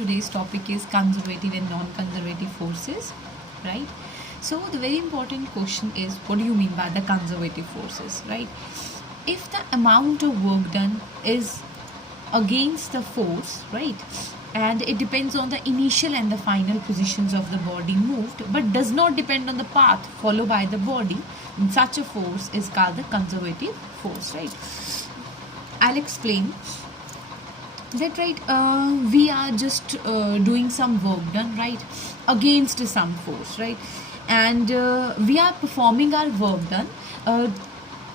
Today's topic is conservative and non-conservative forces, right? So the very important question is, what do you mean by the conservative forces, right? If the amount of work done is against the force, right, and it depends on the initial and the final positions of the body moved, but does not depend on the path followed by the body, such a force is called the conservative force, right? I'll explain that, right. We are just doing some work done, right, against some force, right, and we are performing our work done.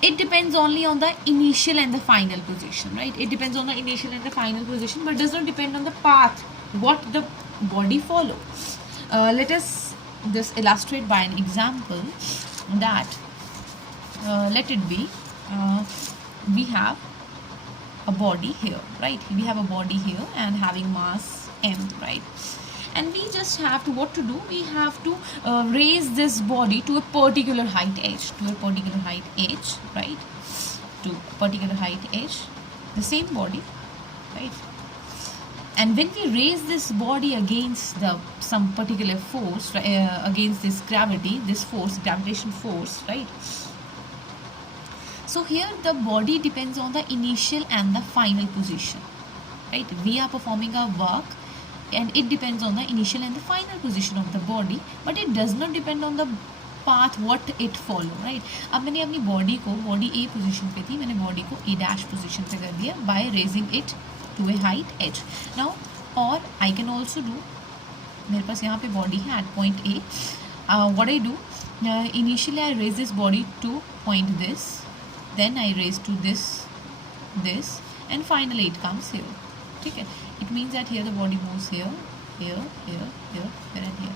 It depends only on the initial and the final position, right? It depends on the initial and the final position, but does not depend on the path what the body follow. Let us just illustrate by an example that let it be we have a body here, right? We have a body here and having mass m, right? And we just have to, what to do, we have to raise this body to a particular height h, right, to a particular height h, the same body, right? And when we raise this body against the some particular force, against this gravity, this force, gravitation force, right? So here the body depends on the initial and the final position, right? We are performing our work and it depends on the initial and the final position of the body, but it does not depend on the path what it follow, right? अब मैंने अपनी body को, body ए position पे थी, मैंने body को ए dash position पे कर दिया by raising it to a height H. Now और आई कैन ऑल्सो डू, मेरे पास यहाँ पे बॉडी है at point A. What I do, initially I raise this body to point this, then I raise to this, and finally it comes here. ठीक है, it means that here the body moves here, and here.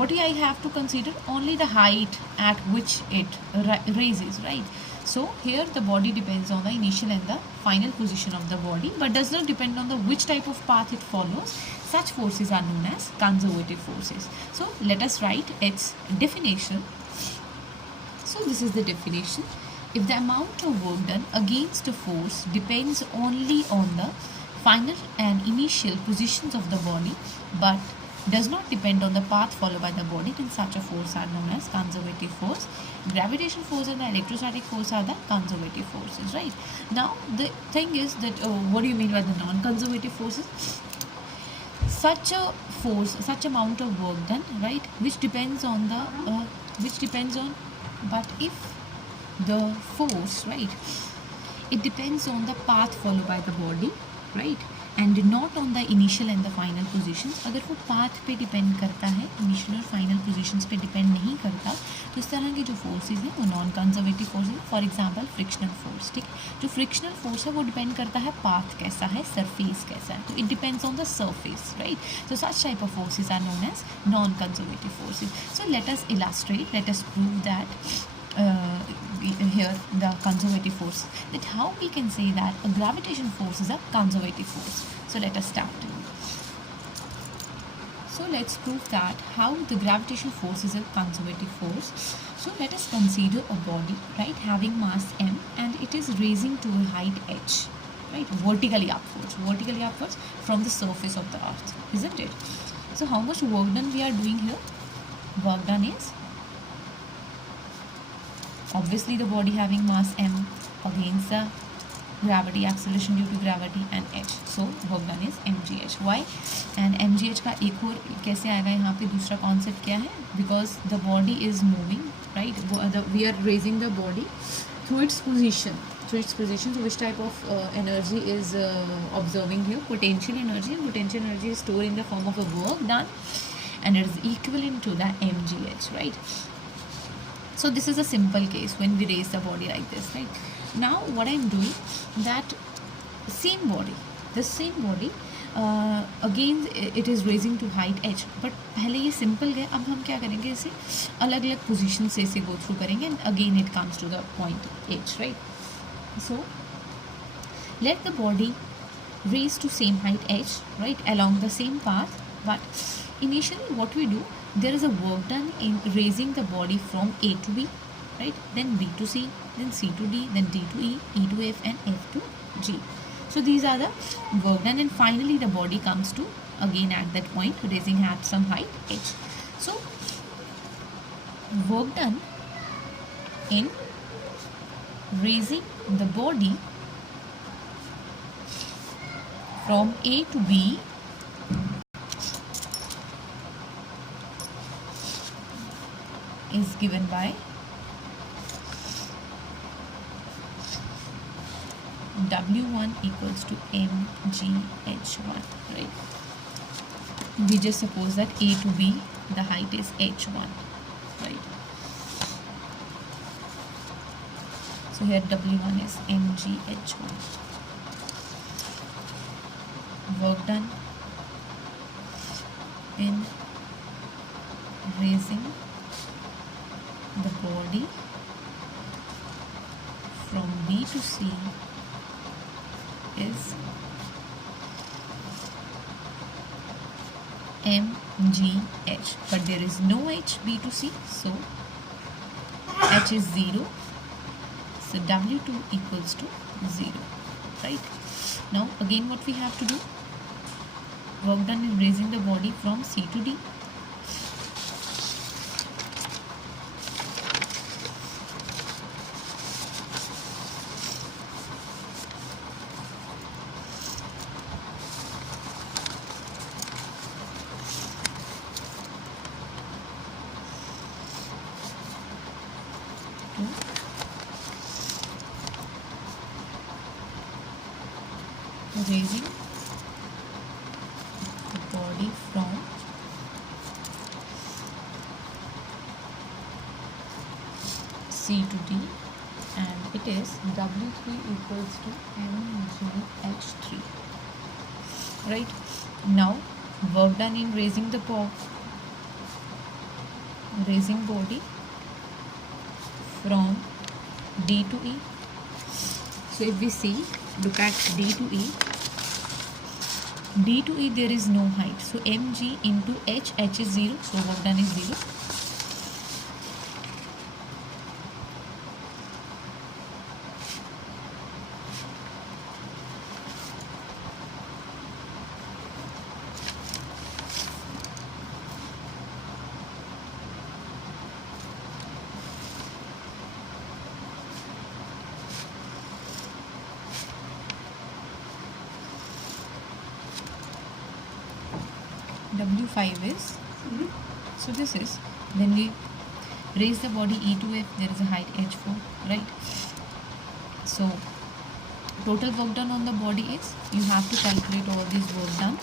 What I have to consider only the height at which it raises, right? So here the body depends on the initial and the final position of the body, but does not depend on the which type of path it follows. Such forces are known as conservative forces. So let us write its definition. So this is the definition. If the amount of work done against a force depends only on the final and initial positions of the body, but does not depend on the path followed by the body, then such a force are known as conservative force. Gravitation force and the electrostatic force are the conservative forces, right? Now the thing is that what do you mean by the non-conservative forces? Such a force, such amount of work done, right, which depends on but if the force, right, it depends on the path followed by the body, right, and not on the initial and the final positions. अगर वो path पे depend करता है, initial और final positions पे depend नहीं करता, तो इस तरह के जो forces हैं वो non-conservative forces हैं. For example, frictional force, ठीक है, जो frictional force है वो depend करता है path कैसा है, surface कैसा है, तो it depends on the surface, right? So such type of forces are known as non-conservative forces. So let us illustrate, let us prove that here the conservative force, that how we can say that a gravitation force is a conservative force. So let us start. So let's prove that how the gravitation force is a conservative force. So let us consider a body, right, having mass m and it is raising to a height h, right, vertically upwards from the surface of the earth, isn't it? So how much work done we are doing here? Work done is obviously the body having mass m against the gravity, acceleration due to gravity and h. So work done is mgh. Why? And mgh का एक और कैसे आएगा यहाँ पे, दूसरा concept क्या है, because the body is moving, right, we are raising the body through its position. So which type of energy is observing here? Potential energy, and potential energy is stored in the form of a work done and it is equivalent to the mgh, right? So this is a simple case when we raise the body like this, right? Now what I'm doing, that same body, again it is raising to height h, but पहले ये simple गया, अब हम क्या करेंगे, इसे अलग अलग position से इसे go through करेंगे and again it comes to the point h, right? So let the body raise to same height h, right, along the same path, but initially what we do, there is a work done in raising the body from A to B, right, then B to C, then C to D, then D to E, E to F and F to G. So these are the work done, and finally the body comes to again at that point raising at some height h. So work done in raising the body from A to B is given by W1 equals to mgh1, right? We just suppose that A to B, the height is h1, right? So here W1 is mgh1. Work done in raising the body from B to C is mgh, but there is no h B to C, so h is 0, so W2 equals to 0, right? Now again what we have to do, work done in raising the body from C to D. Raising the body from C to D, and it is W3 equals to mgh3, right? Now work done in raising the body from D to E. So if we see, look at D to E. D to E there is no height, so mg into h is 0, so work done is 0. W5 is, so this is when we raise the body E to F, there is a height h4, right? So total work done on the body is, you have to calculate all these work done,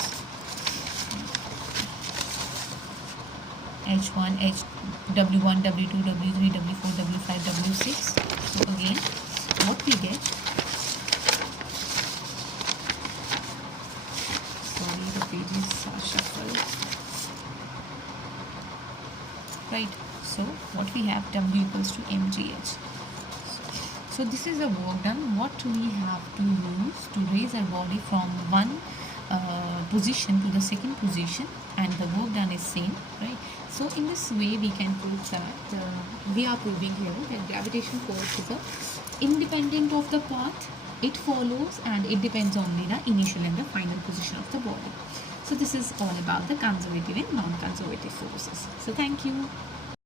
h1, w1, w2, w3, w4, w5, w6. So again what we get, sorry the pages are shuffled, right? So what we have, W equals to mgh. So this is a work done what we have to use to raise our body from one position to the second position, and the work done is same, right? So in this way we can prove that we are proving here that gravitation force is independent of the path it follows, and it depends only the initial and the final position of the body. So this is all about the conservative and non-conservative forces. So thank you.